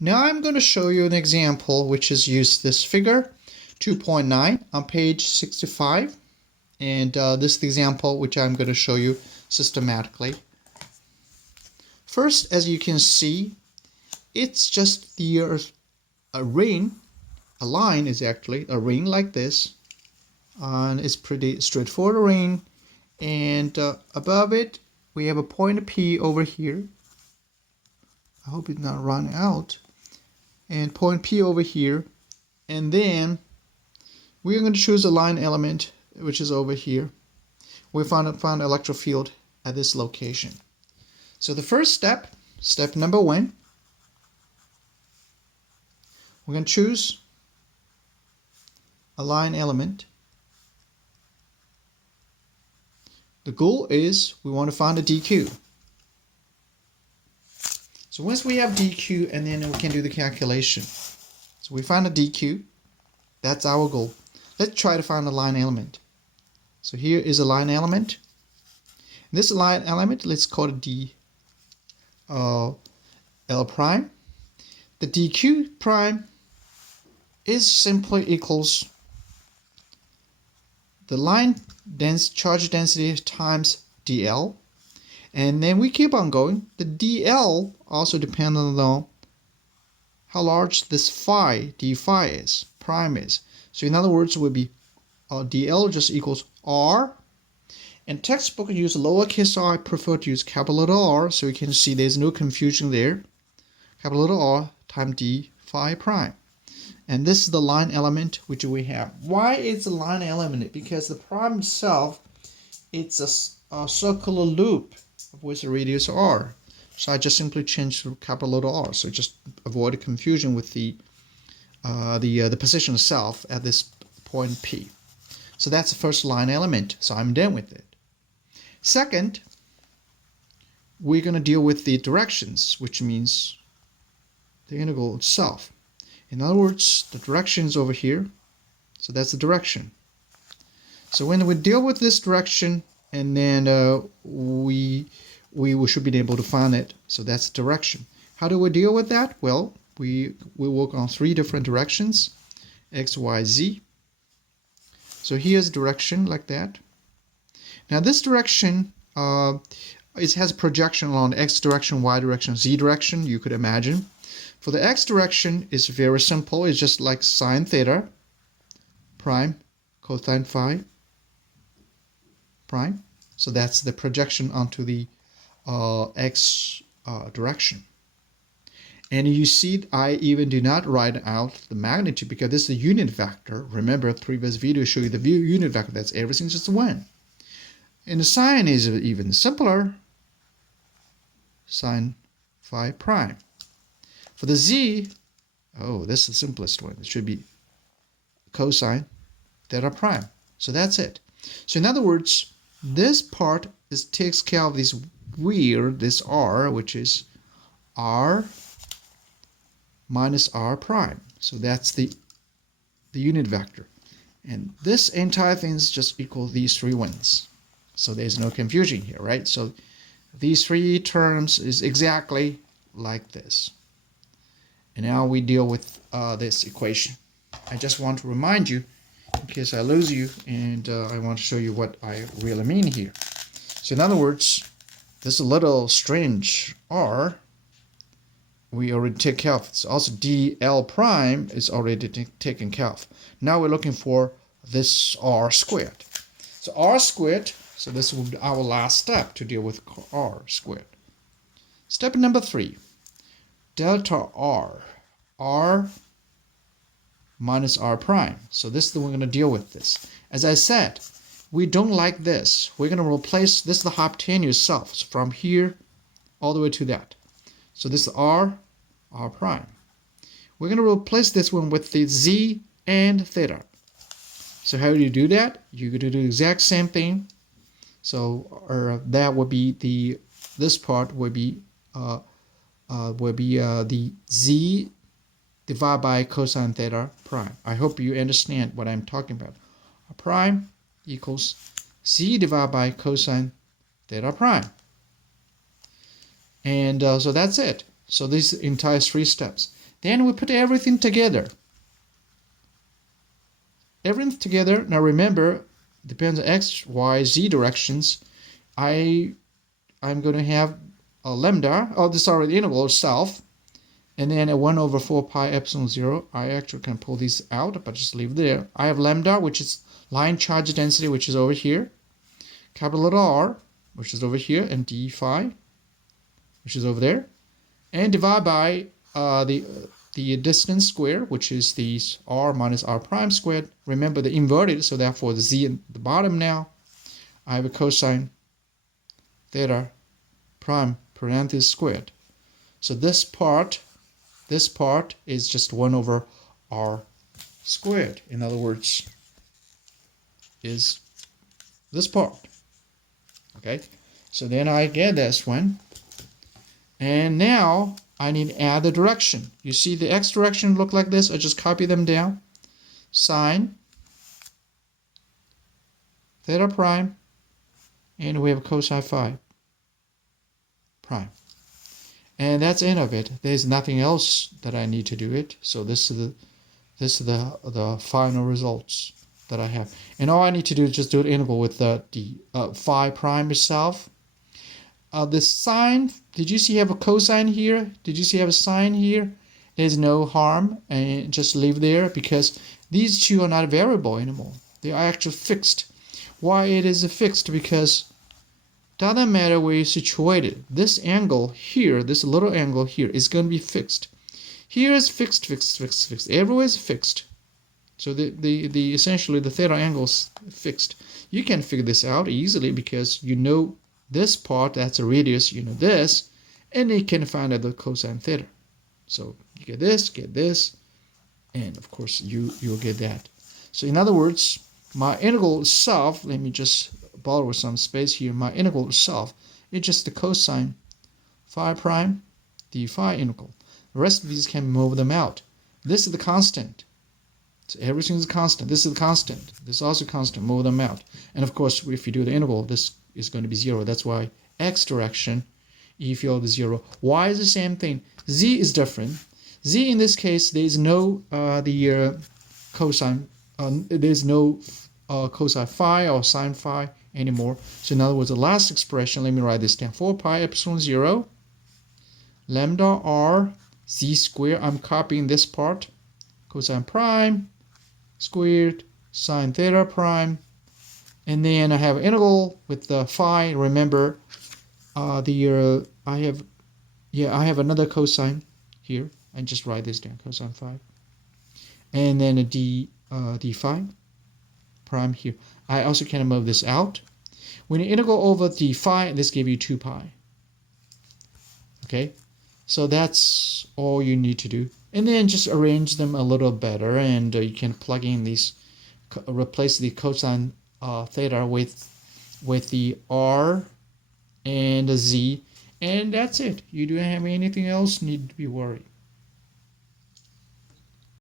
Now I'm going to show you an example which is used this figure 2.9 on page 65, and this is the example which I'm going to show you systematically. First, as you can see, it's just the a ring. A line is actually a ring like this, and it's pretty straightforward ring, and above it we have a point P over here. I hope it's not run out. And point P over here, and then we're going to choose a line element which is over here. We found electric field at this location. So the first step number 1, we're going to choose a line element. The goal is we want to find a DQ. So once we have DQ, and then we can do the calculation. So we find a DQ. That's our goal. Let's try to find a line element. So here is a line element. This line element, let's call it D L prime. The DQ prime is simply equals the line charge density times DL. And then we keep on going. The DL also depends on how large this phi, d phi is, prime is. So in other words, it would be DL just equals R. In textbook, use lowercase r. I prefer to use capital R, so you can see there's no confusion there. Capital R times d phi prime. And this is the line element which we have. Why is a line element? Because the prime itself, it's a circular loop with a radius r. So I just simply change to capital R. So just avoid confusion with the position itself at this point P. So that's the first line element. So I'm done with it. Second, we're going to deal with the directions, which means the integral itself. In other words, the direction is over here. So that's the direction. So when we deal with this direction, and then we should be able to find it. So that's the direction. How do we deal with that? Well, we work on 3 different directions, x, y, z. So here's direction like that. Now this direction, it has projection along the x direction, y direction, z direction, you could imagine. For the x direction, it's very simple. It's just like sine theta prime cosine phi prime. So that's the projection onto the x direction. And you see, I even do not write out the magnitude because this is a unit vector. Remember, previous video showed you the unit vector. That's everything just 1. And the sine is even simpler. Sine phi prime. For the z, this is the simplest one. It should be cosine theta prime. So that's it. So in other words, this part takes care of this this r, which is r minus r prime. So that's the unit vector. And this entire thing is just equal these 3 ones. So there's no confusion here, right? So these 3 terms is exactly like this. And now we deal with this equation. I just want to remind you, in case I lose you, and I want to show you what I really mean here. So in other words, this little strange r, we already take care of. So also dl prime is already taken care of. Now we're looking for this r squared. So r squared, so this will be our last step to deal with r squared. Step number 3, delta r minus r prime. So this is the we're going to deal with this. As I said, we don't like this. We're going to replace this, the hypotenuse itself, so from here all the way to that. So this is r prime. We're going to replace this one with the z and theta. So how do you do that? You're going to do the exact same thing. So that would be this part would be the z divided by cosine theta prime. I hope you understand what I'm talking about. A prime equals z divided by cosine theta prime. And so that's it. So these entire 3 steps. Then we put everything together. Everything together. Now remember, depends on x, y, z directions. I'm going to have a lambda, the integral itself, and then a 1 over 4 pi epsilon 0. I actually can pull these out, but just leave it there. I have lambda, which is line charge density, which is over here. Capital R, which is over here, and d phi, which is over there. And divide by the distance squared, which is the r minus r prime squared. Remember the inverted, so therefore the z at the bottom now. I have a cosine theta prime parenthesis squared. So this part is just 1 over r squared. In other words, is this part. Okay, so then I get this one. And now I need to add the direction. You see the x direction look like this? I just copy them down. Sine theta prime, and we have cosine phi prime. And that's the end of it. There's nothing else that I need to do it. So this is the final results that I have. And all I need to do is just do an integral with the phi prime itself. The sine, did you see you have a cosine here? Did you see you have a sine here? There's no harm, and just leave there because these two are not variable anymore. They are actually fixed. Why it is fixed? Because doesn't matter where you're situated. This angle here, this little angle here, is going to be fixed. Here is fixed, fixed, fixed, fixed. Everywhere is fixed. So the essentially the theta angle is fixed. You can figure this out easily because you know this part, that's a radius, you know this, and you can find out the cosine theta. So you get this, and of course you'll get that. So in other words, my integral itself, let me just borrow some space here. My integral itself is just the cosine phi prime d phi integral. The rest of these can move them out. This is the constant. So everything is constant. This is the constant. This is also constant. Move them out. And of course, if you do the integral, this is going to be 0. That's why x direction, if you have the 0. Y is the same thing. Z is different. Z in this case, there is no cosine. There's no cosine phi or sine phi anymore. So in other words, the last expression, let me write this down. 4 pi epsilon 0 lambda r z squared. I'm copying this part. Cosine prime squared sine theta prime. And then I have integral with the phi. Remember, I have another cosine here. And just write this down, cosine phi. And then a d phi prime here. I also can move this out. When you integral over d phi, this gives you 2 pi. Okay, so that's all you need to do. And then just arrange them a little better, and you can plug in these, replace the cosine theta with the r and the z, and that's it. You don't have anything else need to be worried.